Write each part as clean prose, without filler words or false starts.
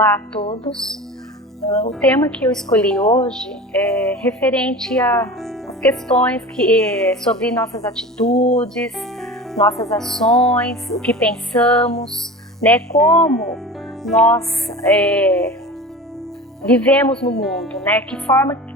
Olá a todos. O tema que eu escolhi hoje é referente às questões sobre nossas atitudes, nossas ações, o que pensamos, né, como nós vivemos no mundo, né,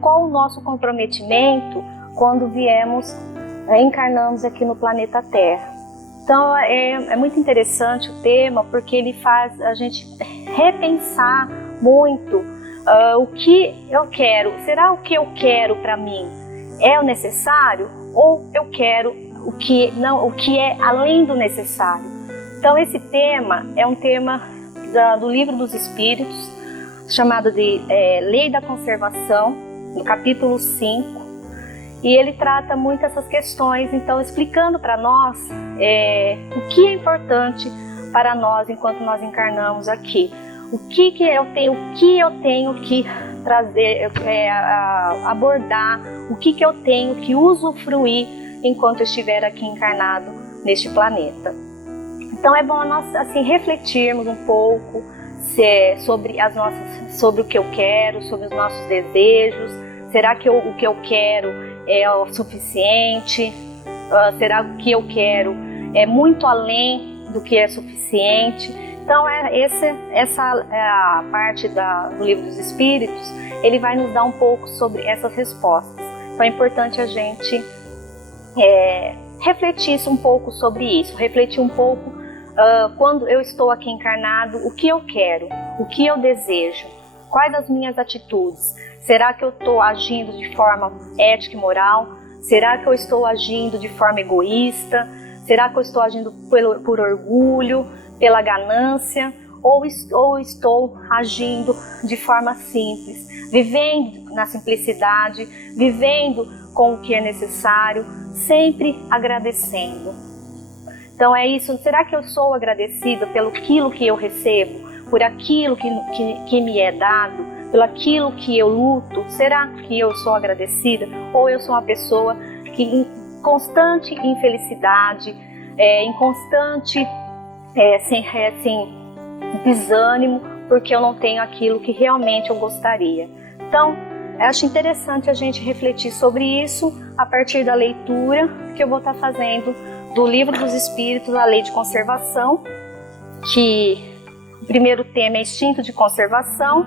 qual o nosso comprometimento quando encarnamos aqui no planeta Terra. Então é muito interessante o tema, porque ele faz a gente repensar muito o que eu quero. Será o que eu quero para mim é o necessário, ou eu quero o que é além do necessário? Então esse tema é um tema do Livro dos Espíritos, chamado de Lei da Conservação, no capítulo 5. E ele trata muito essas questões, então explicando para nós o que é importante para nós enquanto nós encarnamos aqui. O que eu tenho que trazer, abordar, o que eu tenho que usufruir enquanto eu estiver aqui encarnado neste planeta. Então é bom nós assim refletirmos um pouco sobre o que eu quero, sobre os nossos desejos. Será que o que eu quero é o suficiente? Será que o que eu quero é muito além do que é suficiente? Então essa é a parte do Livro dos Espíritos. Ele vai nos dar um pouco sobre essas respostas. Então é importante a gente refletir um pouco sobre isso, refletir um pouco quando eu estou aqui encarnado, o que eu quero, o que eu desejo, quais as minhas atitudes. Será que eu estou agindo de forma ética e moral? Será que eu estou agindo de forma egoísta? Será que eu estou agindo por orgulho, pela ganância? Ou estou agindo de forma simples, vivendo na simplicidade, vivendo com o que é necessário, sempre agradecendo? Então é isso. Será que eu sou agradecida pelo aquilo que eu recebo, por aquilo que me é dado, pelo aquilo que eu luto? Será que eu sou agradecida? Ou eu sou uma pessoa que em constante infelicidade, em constante desânimo, porque eu não tenho aquilo que realmente eu gostaria? Então, eu acho interessante a gente refletir sobre isso a partir da leitura que eu vou estar fazendo do Livro dos Espíritos, a Lei de Conservação, que o primeiro tema é instinto de conservação,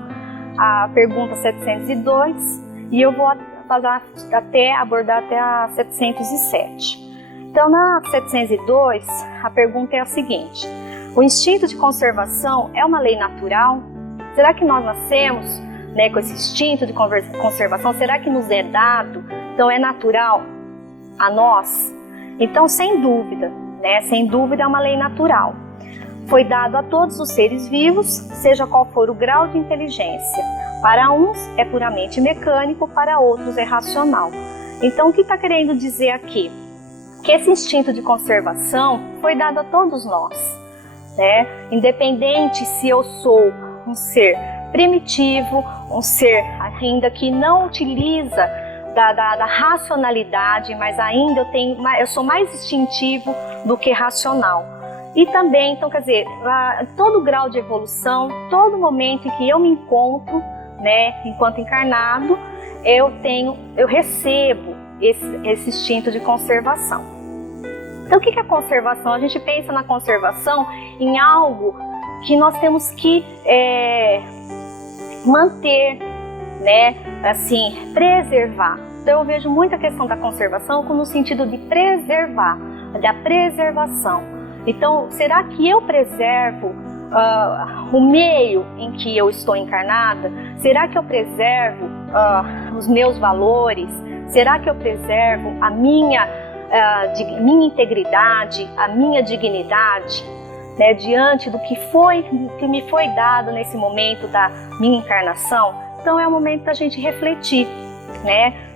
a pergunta 702, e eu vou abordar até a 707. Então, na 702, a pergunta é a seguinte: o instinto de conservação é uma lei natural? Será que nós nascemos, com esse instinto de conservação? Será que nos é dado? Então, é natural a nós? Então, sem dúvida é uma lei natural. Foi dado a todos os seres vivos, seja qual for o grau de inteligência. Para uns é puramente mecânico, para outros é racional. Então, o que está querendo dizer aqui? Que esse instinto de conservação foi dado a todos nós, né? Independente se eu sou um ser primitivo, um ser ainda que não utiliza da racionalidade, mas ainda eu sou mais instintivo do que racional. E também, então, quer dizer, todo grau de evolução, todo momento em que eu me encontro, enquanto encarnado, eu recebo esse instinto de conservação. Então, o que é a conservação? A gente pensa na conservação em algo que nós temos que manter, preservar. Então, eu vejo muito a questão da conservação no sentido de preservar, da preservação. Então, será que eu preservo o meio em que eu estou encarnada? Será que eu preservo os meus valores? Será que eu preservo a minha integridade, a minha dignidade, diante do que me foi dado nesse momento da minha encarnação? Então é o momento da gente refletir,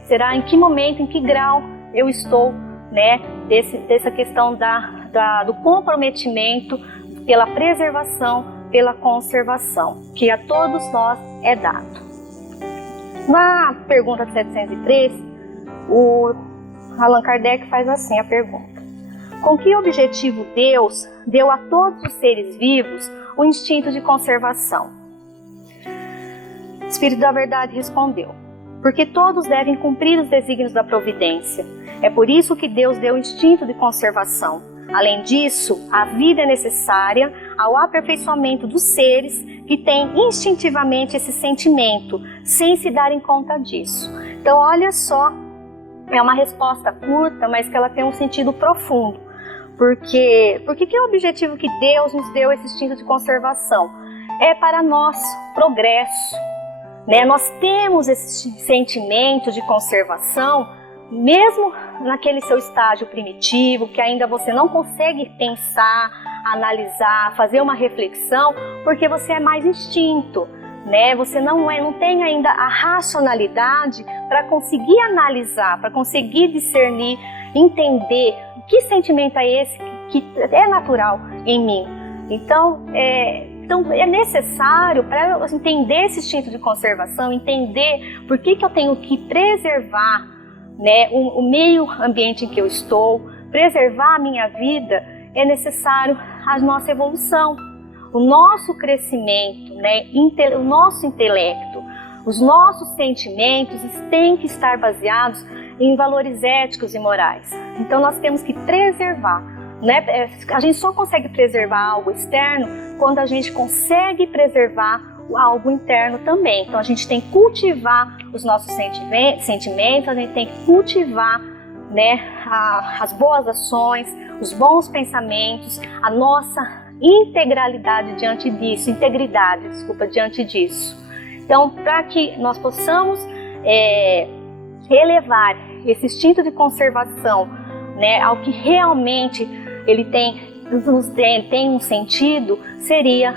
Será em que momento, em que grau eu estou, dessa questão do comprometimento pela preservação, pela conservação, que a todos nós é dado. Na pergunta 703, o Allan Kardec faz assim a pergunta: com que objetivo Deus deu a todos os seres vivos o instinto de conservação? O Espírito da Verdade respondeu: porque todos devem cumprir os desígnios da providência. É por isso que Deus deu o instinto de conservação. Além disso, a vida é necessária ao aperfeiçoamento dos seres que têm instintivamente esse sentimento, sem se darem conta disso. Então, olha só, é uma resposta curta, mas que ela tem um sentido profundo. Porque que é o objetivo que Deus nos deu esse instinto de conservação? É para nosso progresso, né? Nós temos esse sentimento de conservação, mesmo naquele seu estágio primitivo, que ainda você não consegue pensar, analisar, fazer uma reflexão, porque você é mais instinto, né? Você não tem ainda a racionalidade para conseguir analisar, para conseguir discernir, entender que sentimento é esse que é natural em mim. Então é necessário, para eu entender esse instinto de conservação, entender por que eu tenho que preservar, né, o meio ambiente em que eu estou, preservar a minha vida, é necessário a nossa evolução, o nosso crescimento, né, o nosso intelecto, os nossos sentimentos têm que estar baseados em valores éticos e morais. Então nós temos que preservar, né? A gente só consegue preservar algo externo quando a gente consegue preservar algo interno também. Então a gente tem que cultivar os nossos sentimentos, a gente tem que cultivar, né, as boas ações, os bons pensamentos, a nossa integridade diante disso. Então, para que nós possamos elevar esse instinto de conservação, né, ao que realmente ele tem um sentido, seria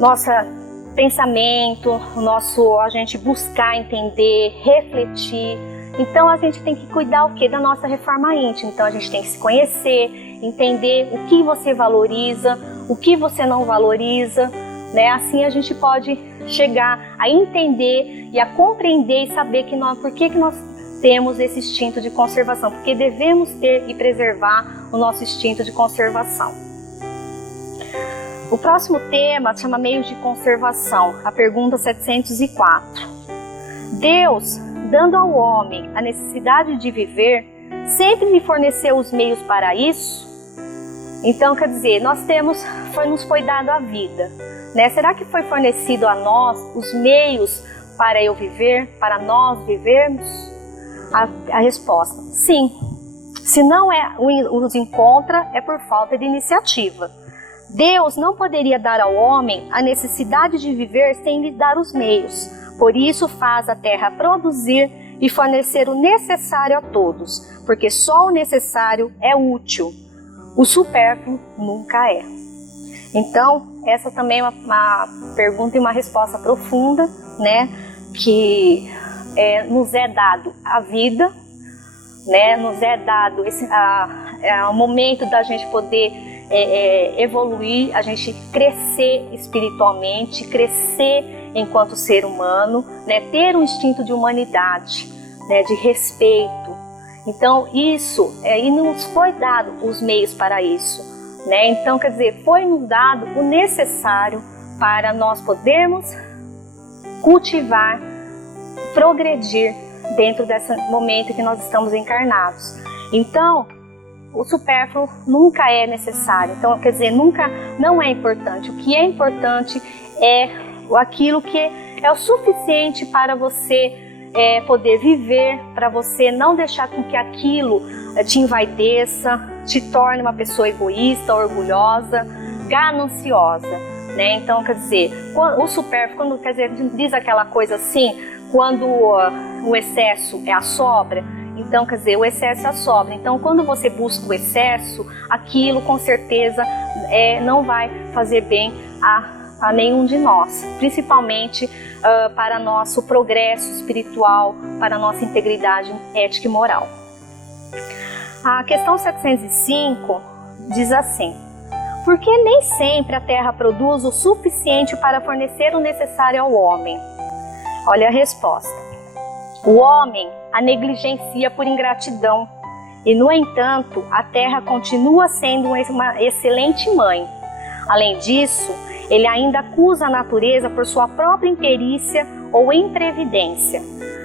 nosso pensamento, a gente buscar entender, refletir. Então a gente tem que cuidar o quê? Da nossa reforma íntima. Então a gente tem que se conhecer, entender o que você valoriza, o que você não valoriza, né? Assim a gente pode chegar a entender e a compreender e saber por que nós temos esse instinto de conservação, porque devemos ter e preservar o nosso instinto de conservação. O próximo tema chama meios de conservação, a pergunta 704. Deus, dando ao homem a necessidade de viver, sempre lhe forneceu os meios para isso? Então, quer dizer, nos foi dado a vida, né? Será que foi fornecido a nós os meios para eu viver, para nós vivermos? A resposta, sim. Se não os encontra, é por falta de iniciativa. Deus não poderia dar ao homem a necessidade de viver sem lhe dar os meios. Por isso faz a terra produzir e fornecer o necessário a todos, porque só o necessário é útil. O supérfluo nunca é. Então, essa também é uma pergunta e uma resposta profunda, né? Que nos é dado a vida, né? Nos é dado o momento da gente poder evoluir, a gente crescer espiritualmente, crescer enquanto ser humano, né? Ter um instinto de humanidade, né? De respeito. Então isso, e nos foi dado os meios para isso, né? Então, quer dizer, foi nos dado o necessário para nós podermos cultivar, progredir dentro desse momento que nós estamos encarnados. Então, o supérfluo nunca é necessário. Então, quer dizer, não é importante. O que é importante é aquilo que é o suficiente para você poder viver, para você não deixar com que aquilo te envaideça, te torne uma pessoa egoísta, orgulhosa, gananciosa, né? Então, quer dizer, o supérfluo, diz aquela coisa assim, quando o excesso é a sobra, então, quer dizer, o excesso é a sobra. Então, quando você busca o excesso, aquilo com certeza não vai fazer bem a nenhum de nós, principalmente para nosso progresso espiritual, para nossa integridade ética e moral. A questão 705 diz assim: por que nem sempre a terra produz o suficiente para fornecer o necessário ao homem? Olha a resposta. O homem a negligencia por ingratidão e, no entanto, a terra continua sendo uma excelente mãe. Além disso, ele ainda acusa a natureza por sua própria imperícia ou imprevidência.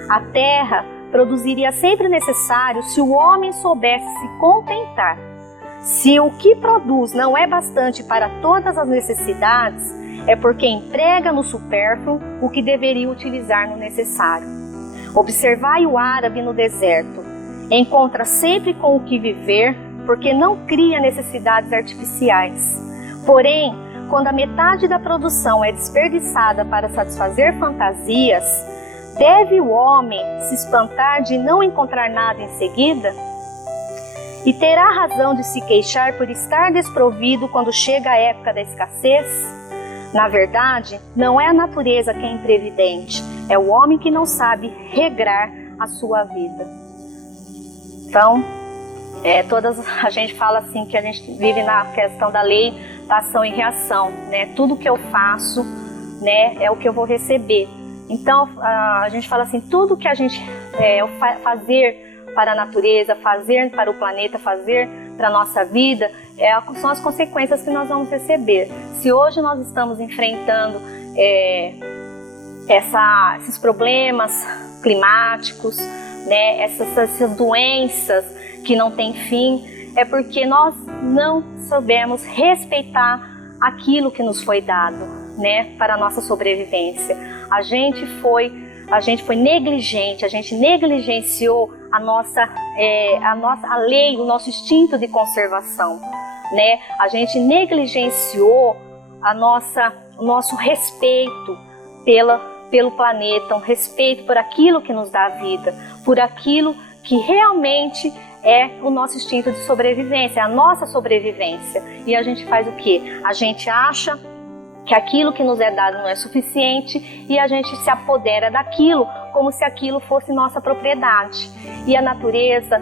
A terra produziria sempre o necessário se o homem soubesse se contentar. Se o que produz não é bastante para todas as necessidades, é porque emprega no supérfluo o que deveria utilizar no necessário. Observai o árabe no deserto. Encontra sempre com o que viver, porque não cria necessidades artificiais. Porém, quando a metade da produção é desperdiçada para satisfazer fantasias, deve o homem se espantar de não encontrar nada em seguida? E terá razão de se queixar por estar desprovido quando chega a época da escassez? Na verdade, não é a natureza que é imprevidente, é o homem que não sabe regrar a sua vida. Então, a gente fala assim que a gente vive na questão da lei da ação e reação, né? Tudo que eu faço, né, é o que eu vou receber. Então, a gente fala assim, tudo que a gente fazer para a natureza, fazer para o planeta, fazer para a nossa vida, são as consequências que nós vamos receber. Se hoje nós estamos enfrentando esses problemas climáticos, né, essas doenças que não têm fim, é porque nós não soubemos respeitar aquilo que nos foi dado, né, para a nossa sobrevivência. A gente foi negligente, a gente negligenciou a lei, o nosso instinto de conservação, né? A gente negligenciou o nosso respeito pelo planeta, um respeito por aquilo que nos dá vida, por aquilo que realmente é o nosso instinto de sobrevivência, a nossa sobrevivência. E a gente faz o quê? A gente acha que aquilo que nos é dado não é suficiente e a gente se apodera daquilo como se aquilo fosse nossa propriedade. E a natureza,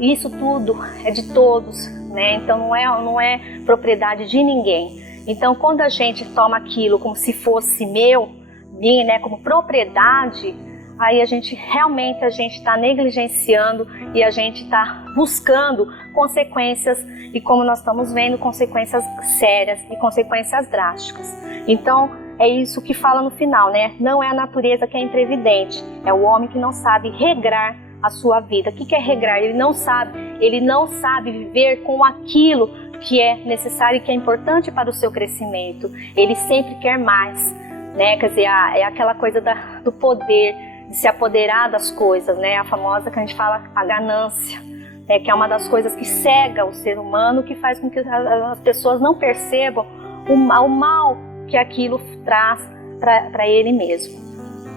isso tudo é de todos, né? Então não é propriedade de ninguém. Então quando a gente toma aquilo como se fosse minha, né, como propriedade, aí a gente está negligenciando e a gente está buscando consequências, e como nós estamos vendo, consequências sérias e consequências drásticas. Então é isso que fala no final, né? Não é a natureza que é imprevidente, é o homem que não sabe regrar a sua vida. O que é regrar? Ele não sabe viver com aquilo que é necessário e que é importante para o seu crescimento. Ele sempre quer mais, né? Quer dizer, é aquela coisa do poder, de se apoderar das coisas, né? A famosa que a gente fala, a ganância, né? Que é uma das coisas que cega o ser humano, que faz com que as pessoas não percebam o mal que aquilo traz para ele mesmo,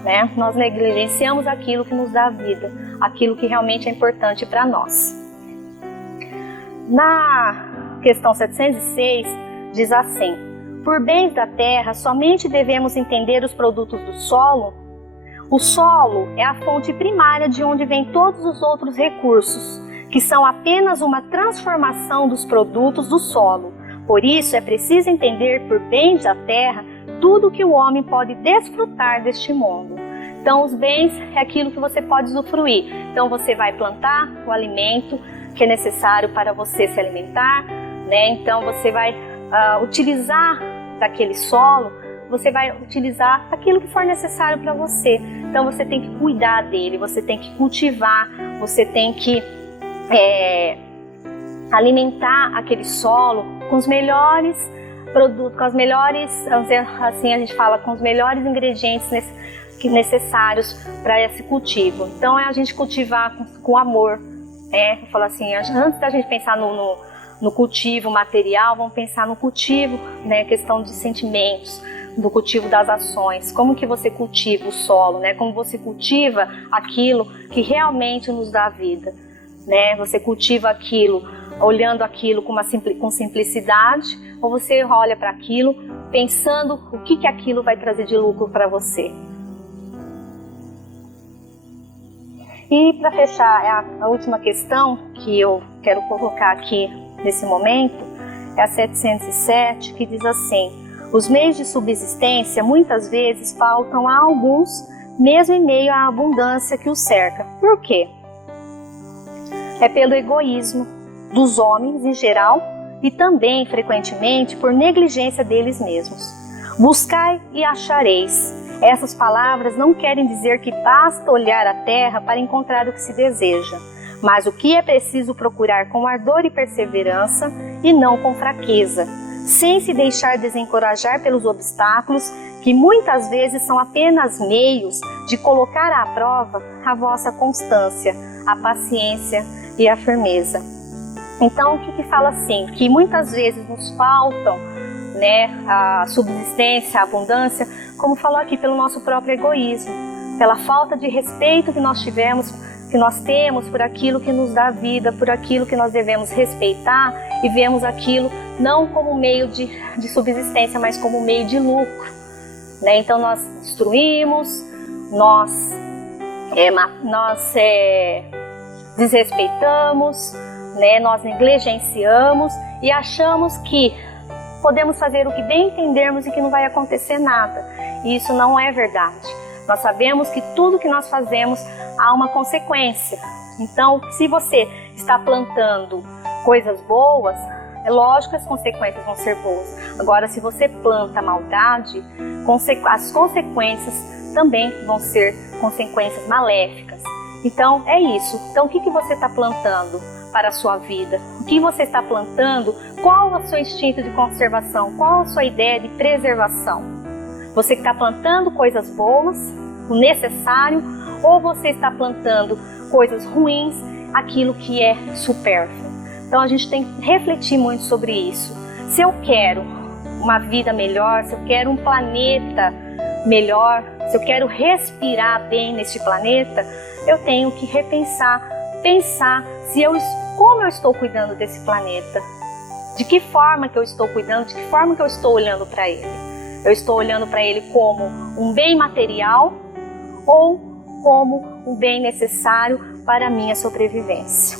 né? Nós negligenciamos aquilo que nos dá vida, aquilo que realmente é importante para nós. Na questão 706, diz assim: por bens da terra, somente devemos entender os produtos do solo. O solo é a fonte primária de onde vêm todos os outros recursos, que são apenas uma transformação dos produtos do solo. Por isso, é preciso entender por bens da terra tudo que o homem pode desfrutar deste mundo. Então, os bens é aquilo que você pode usufruir. Então, você vai plantar o alimento que é necessário para você se alimentar, né? Então, você vai utilizar daquele solo, você vai utilizar aquilo que for necessário para você. Então você tem que cuidar dele, você tem que cultivar, você tem que alimentar aquele solo com os melhores produtos, com as melhores, vamos dizer assim, a gente fala, com os melhores ingredientes necessários para esse cultivo. Então é a gente cultivar com amor, né? Eu falo assim, antes da gente pensar no cultivo material, vamos pensar no cultivo, né, questão de sentimentos, do cultivo das ações, como que você cultiva o solo, né, como você cultiva aquilo que realmente nos dá vida, né, você cultiva aquilo, olhando aquilo com simplicidade, ou você olha para aquilo pensando o que aquilo vai trazer de lucro para você. E para fechar, a última questão que eu quero colocar aqui nesse momento é a 707, que diz assim: os meios de subsistência muitas vezes faltam a alguns, mesmo em meio à abundância que os cerca. Por quê? É pelo egoísmo dos homens em geral e também, frequentemente, por negligência deles mesmos. Buscai e achareis. Essas palavras não querem dizer que basta olhar a terra para encontrar o que se deseja, mas o que é preciso procurar com ardor e perseverança e não com fraqueza, sem se deixar desencorajar pelos obstáculos que muitas vezes são apenas meios de colocar à prova a vossa constância, a paciência e a firmeza. Então, o que fala assim? Que muitas vezes nos faltam, a subsistência, a abundância, como falou aqui, pelo nosso próprio egoísmo, pela falta de respeito que nós temos por aquilo que nos dá vida, por aquilo que nós devemos respeitar, e vemos aquilo não como meio de subsistência, mas como meio de lucro. Então nós destruímos, nós desrespeitamos, nós negligenciamos e achamos que podemos fazer o que bem entendermos e que não vai acontecer nada. E isso não é verdade. Nós sabemos que tudo que nós fazemos há uma consequência. Então, se você está plantando coisas boas, é lógico que as consequências vão ser boas. Agora, se você planta maldade, as consequências também vão ser consequências maléficas. Então, é isso. Então, o que você está plantando para a sua vida? O que você está plantando? Qual é o seu instinto de conservação? Qual a sua ideia de preservação? Você está plantando coisas boas, o necessário, ou você está plantando coisas ruins, aquilo que é supérfluo? Então a gente tem que refletir muito sobre isso. Se eu quero uma vida melhor, se eu quero um planeta melhor, se eu quero respirar bem neste planeta, eu tenho que pensar como eu estou cuidando desse planeta. De que forma que eu estou cuidando, de que forma que eu estou olhando para ele? Eu estou olhando para ele como um bem material ou como um bem necessário para a minha sobrevivência?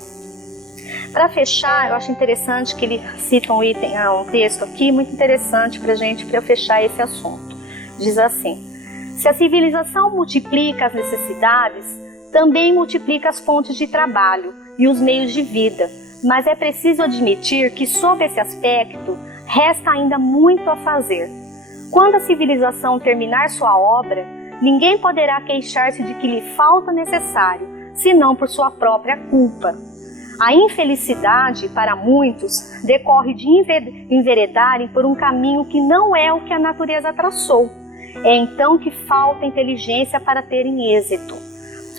Para fechar, eu acho interessante que ele cita um texto aqui muito interessante para eu fechar esse assunto. Diz assim: se a civilização multiplica as necessidades, também multiplica as fontes de trabalho e os meios de vida. Mas é preciso admitir que, sob esse aspecto, resta ainda muito a fazer. Quando a civilização terminar sua obra, ninguém poderá queixar-se de que lhe falta necessário, senão por sua própria culpa. A infelicidade, para muitos, decorre de enveredarem por um caminho que não é o que a natureza traçou. É então que falta inteligência para terem êxito.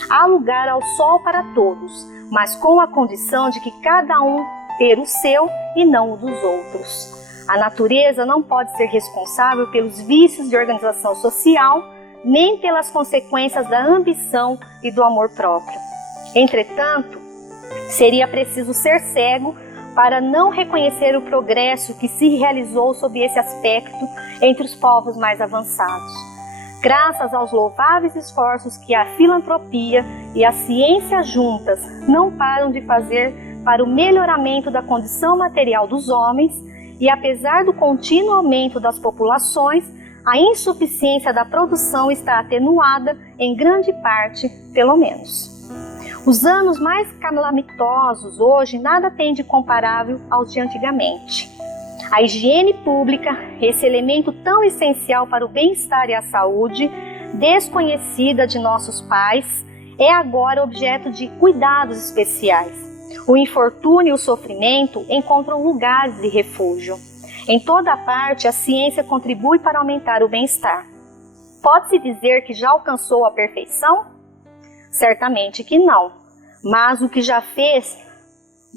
Há lugar ao sol para todos, mas com a condição de que cada um ter o seu e não o dos outros. A natureza não pode ser responsável pelos vícios de organização social, nem pelas consequências da ambição e do amor próprio. Entretanto, seria preciso ser cego para não reconhecer o progresso que se realizou sob esse aspecto entre os povos mais avançados. Graças aos louváveis esforços que a filantropia e a ciência juntas não param de fazer para o melhoramento da condição material dos homens, e apesar do contínuo aumento das populações, a insuficiência da produção está atenuada, em grande parte, pelo menos. Os anos mais calamitosos hoje nada têm de comparável aos de antigamente. A higiene pública, esse elemento tão essencial para o bem-estar e a saúde, desconhecida de nossos pais, é agora objeto de cuidados especiais. O infortúnio e o sofrimento encontram lugares de refúgio. Em toda parte, a ciência contribui para aumentar o bem-estar. Pode-se dizer que já alcançou a perfeição? Certamente que não, mas o que já fez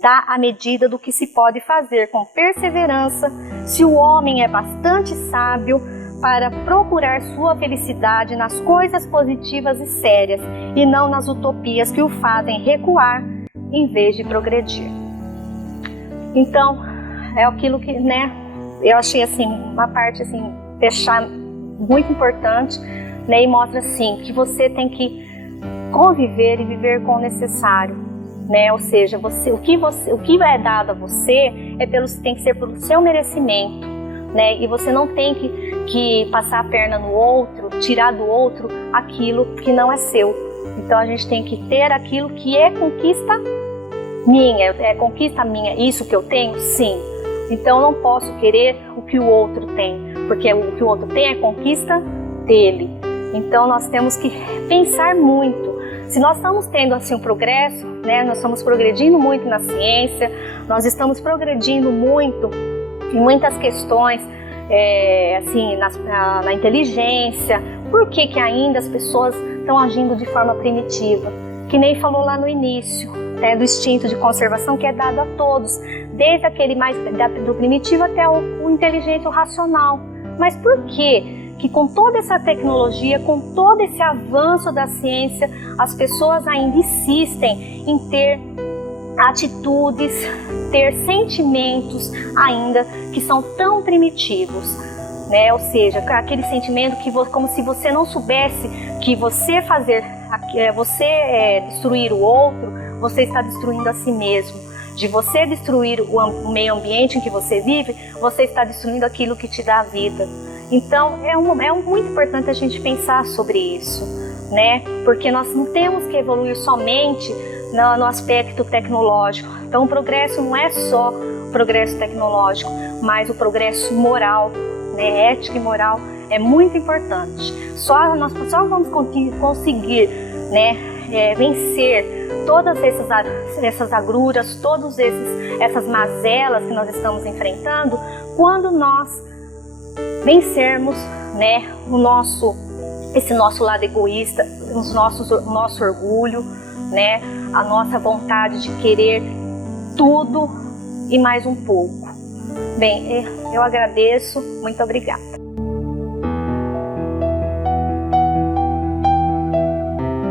dá a medida do que se pode fazer com perseverança se o homem é bastante sábio para procurar sua felicidade nas coisas positivas e sérias e não nas utopias que o fazem recuar em vez de progredir. Então, é aquilo que, eu achei assim, uma parte assim, fechar muito importante, e mostra assim, que você tem que conviver e viver com o necessário, Ou seja, o que é dado a você tem que ser pelo seu merecimento, E você não tem que passar a perna no outro, tirar do outro aquilo que não é seu. Então a gente tem que ter aquilo que é conquista minha, isso que eu tenho? Sim. Então eu não posso querer o que o outro tem, porque o que o outro tem é conquista dele. Então nós temos que pensar muito. Se nós estamos tendo assim um progresso, né, nós estamos progredindo muito na ciência, nós estamos progredindo muito em muitas questões, assim, na inteligência. Por que ainda as pessoas estão agindo de forma primitiva? Que nem falou lá no início, né, do instinto de conservação que é dado a todos, desde aquele mais do primitivo até o inteligente, o racional. Mas por quê? Que com toda essa tecnologia, com todo esse avanço da ciência, as pessoas ainda insistem em ter atitudes, ter sentimentos ainda que são tão primitivos, né? Ou seja, aquele sentimento que como se você não soubesse que você destruir o outro, você está destruindo a si mesmo. De você destruir o meio ambiente em que você vive, você está destruindo aquilo que te dá a vida. Então é muito importante a gente pensar sobre isso, né? Porque nós não temos que evoluir somente no aspecto tecnológico. Então o progresso não é só o progresso tecnológico, mas o progresso moral, né? Ética e moral é muito importante. Nós só vamos conseguir, né, vencer todas essas agruras, todas essas mazelas que nós estamos enfrentando, quando nós vencermos, né, esse nosso lado egoísta, o nosso orgulho, né, a nossa vontade de querer tudo e mais um pouco. Bem, eu agradeço, muito obrigada.